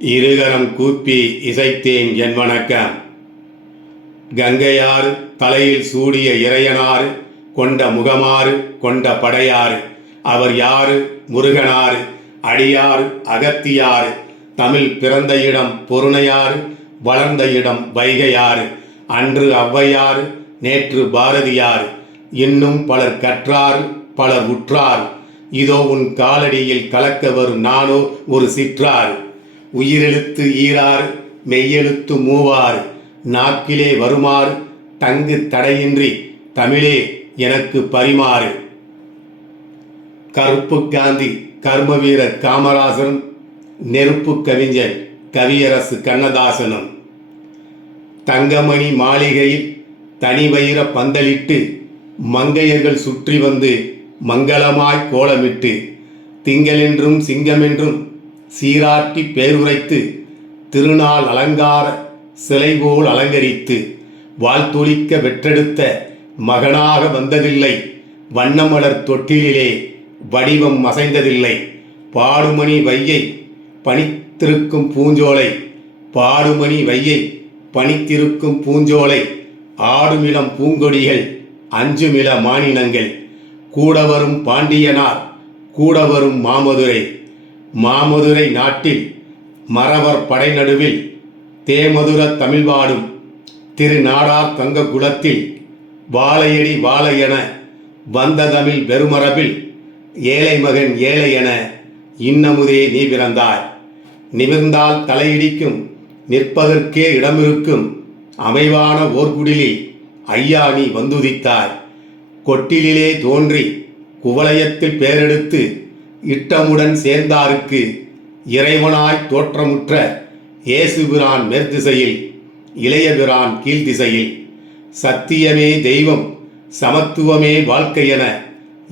இருகரம் கூப்பி இசைத்தேன் என் வணக்கம். கங்கையாறு தலையில் சூடிய இறையனாறு, கொண்ட முகமாறு கொண்ட படையாறு, அவர் யாரு முருகனாறு, அடியாறு அகத்தியாறு, தமிழ் பிறந்த இடம் பொருணையாறு, வளர்ந்த இடம் வைகையாறு, அன்று ஔவையாறு நேற்று பாரதியாறு, இன்னும் பலர் கற்றாறு பலர் உற்றாறு, இதோ உன் காலடியில் கலக்க வரும் நானோ ஒரு சிற்றாறு. உயிரெழுத்து ஈராறு மெய்யெழுத்து மூவாறு, நாக்கிலே வருமாறு தங்கு தடையின்றி தமிழே எனக்கு பரிமாறு. கருப்பு காந்தி கர்மவீரர் காமராசரும், நெருப்பு கவிஞர் கவியரசு கண்ணதாசனும். தங்கமணி மாளிகையில் தனி வைர பந்தலிட்டு மங்கையர்கள் சுற்றி வந்து மங்களமாய் கோலமிட்டு, திங்களென்றும் சிங்கமென்றும் சீராட்டி பேருரைத்து, திருநாள் அலங்கார சிலை போல் அலங்கரித்து, வாழ்த்தொழிக்க வெற்றெடுத்த மகனாக வந்ததில்லை, வண்ணமலர் தொட்டிலே வடிவம் அசைந்ததில்லை. பாடுமணி வையை பனித்திருக்கும் பூஞ்சோலை, பாடுமணி வையை பனித்திருக்கும் பூஞ்சோலை, ஆடுமிளம் பூங்கொடிகள் அஞ்சுமிள மானினங்கள், கூட வரும் பாண்டியனார் கூட வரும் மாமதுரை. மாமதுரை நாட்டில் மறவர் படை நடுவில் தேமதுர தமிழ் பாடும் திருநாடார் தங்க குலத்தில், வாழையடி வாழை என வந்த தமிழ் வெறுமரபில், ஏழை மகன் ஏழை என இன்னமுதே நீ பிறந்தாய். நிமிர்ந்தால் தலையிடிக்கும் நிற்பதற்கே இடமிருக்கும் அமைவான ஓர்குடிலில் ஐயா நீ வந்துதித்தாய். கொட்டிலே தோன்றி குவலயத்தில் பேரெடுத்து இட்டமுடன் சேர்ந்தாருக்கு இறைவனாய் தோற்றமுற்ற இயேசுபிரான் மேற்திசையில், இளையபிரான் கீழ்த்திசையில். சத்தியமே தெய்வம் சமத்துவமே வாழ்க்கை என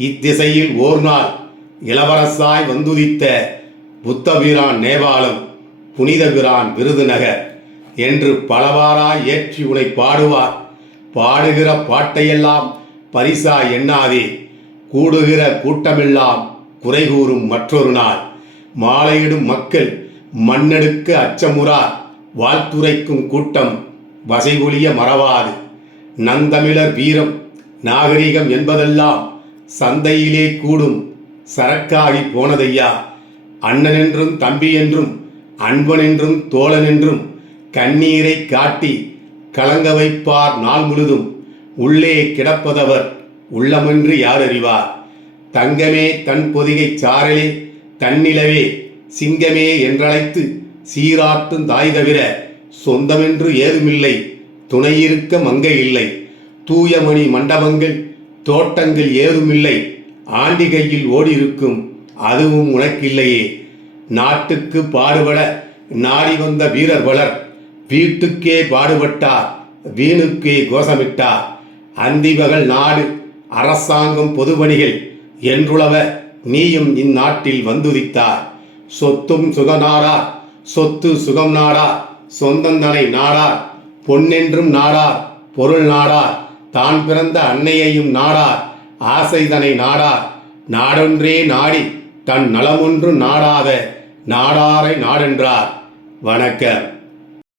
இத்திசையில் ஓர் நாள் இளவரசாய் வந்துதித்த புத்தபிரான் நேபாளம், புனிதபிரான் விருதுநகர் என்று பலவாராய் ஏற்றி உனை பாடுவார். பாடுகிற பாட்டையெல்லாம் பரிசா எண்ணாதே, கூடுகிற கூட்டமெல்லாம் குறை கூறும் மற்றொரு நாள். மாலையிடும் மக்கள் மண்ணெடுக்க அச்சமுறார், வாழ்த்துரைக்கும் கூட்டம் வசைபொழிய மறவாது. நந்தமிழர் வீரம் நாகரிகம் என்பதெல்லாம் சந்தையிலே கூடும் சரக்காகி போனதையா. அண்ணனென்றும் தம்பி என்றும் அன்பனென்றும் தோழனென்றும் கண்ணீரை காட்டி கலங்க வைப்பார் நாள் முழுதும். உள்ளே கிடப்பதவர் உள்ளமென்று யார் அறிவார். தங்கமே தன் பொதிகை சாரலே தன்னிலவே சிங்கமே என்றழைத்து சீராட்டும் தாய் தவிர சொந்தமென்று ஏதுமில்லை, துணையிருக்க மங்கை இல்லை. தூயமணி மண்டபங்கள் தோட்டங்கள் ஏதுமில்லை, ஆண்டிகையில் ஓடியிருக்கும் அதுவும் உனக்கில்லையே. நாட்டுக்கு பாடுபட நாடி வந்த வீரர் பலர், வீட்டுக்கே பாடுபட்டார் வீணுக்கே கோஷமிட்டார். அந்திபகல் நாடு அரசாங்கம் பொதுபணிகள் என்றுளவ நீயும் இந்நாட்டில் வந்துதித்தார். சொத்தும் சுகநாடார் சொத்து சுகம் நாடார், சொந்தந்தனை நாடார் பொன்னென்றும் நாடார், பொருள் நாடார் தான் பிறந்த அன்னையையும் நாடார், ஆசைதனை நாடார். நாடொன்றே நாடி தன் நலமொன்று நாடாத நாடாரை நாடென்றார். வணக்கம்.